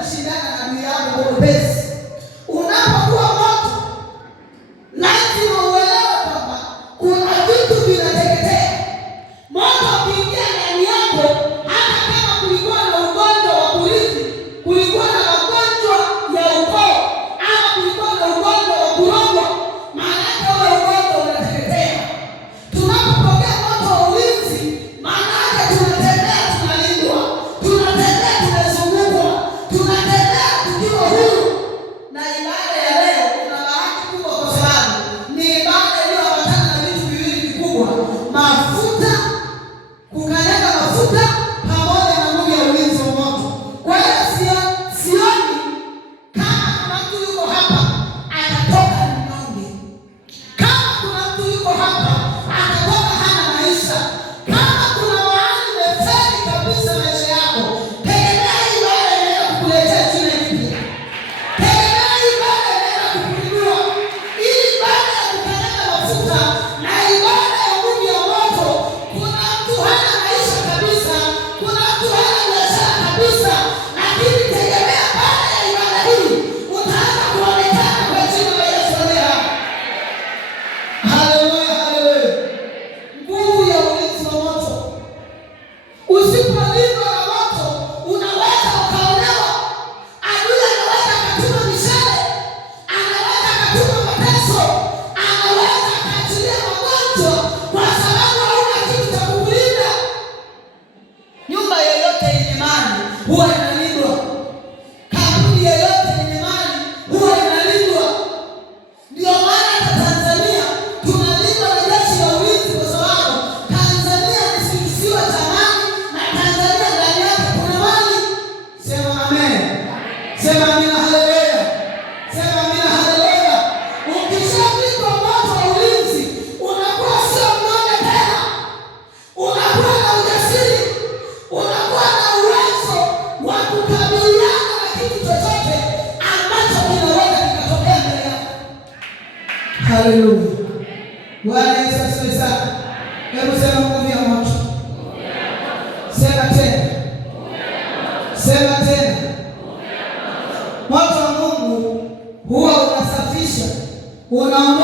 kushindana na adui yako kwa upesi. Unapokuwa moto, lazima uelewe kwamba kuna vitu vinateketea. Moto ukiingia ndani yako, hata kama kulikuwa na ugonjwa wa kurithi, kulikuwa na magonjwa ya ukoo, ama kulikuwa na ugonjwa wa kurogwa, maana yake ule ugonjwa unateketea. Tunapopokea moto wa ulinzi, maana yake tunatembea tunalindwa, tunatembea tunazungukwa, tunatembea tukiwa huru. Na ibada ya leo kuna bahati kubwa, kwa sababu ni ibada iliyoambatana na vitu viwili vikubwa: mafuta, kukanyaga mafuta, pamoja na nguvu ya ulinzi wa moto. Kwa hiyo sioni kama kuna mtu yuko hapa atatoka mnyonge, kama kuna mtu yuko hapa atatoka hana maisha, kama kuna mahali umefeli kabisa maisha yako, tegemea hii ibada inaenda kukuletea jina jipya. Tegemea hii ibada inaenda kukuinua. Hii ibada ya kukanyaga mafuta na ibada ya nguvu ya moto, kuna mtu hana maisha kabisa, kuna mtu hana biashara kabisa, lakini tegemea baada ya ibada hii utaanza kuonekana kwa jina la Yesu aliye hai. Haleluya, haleluya. Nguvu ya ulinzi wa moto. Usipolindwa na moto, unaweza ukaonewa. Adui anaweza akatuma mishale, anaweza akatuma mateso, anaweza akaachilia magonjwa, kwa sababu hauna kitu cha kukulinda. Nyumba yoyote yenye mali huwa inalindwa. Kampuni yoyote yenye mali huwa inalindwa. Ndio maana hata Tanzania tunalindwa na jeshi la ulinzi, kwa sababu Tanzania ni kisiwa cha mali, na Tanzania ndani yake kuna mali. Sema amen. Sema amina, haleluya. Sema amina, haleluya. Ukishavikwa moto wa ulinzi, unakuwa sio mmoja tena. Unakuwa na ujasiri, unakuwa na uwezo wa kukabiliana na kitu chochote ambacho kinaweza kikatokea mbele yako. Haleluya. Bwana Yesu asifiwe sana. Hebu sema nguvu ya moto. Sema tena. Sema tena. Moto wa Mungu huwa unasafisha, unaondoa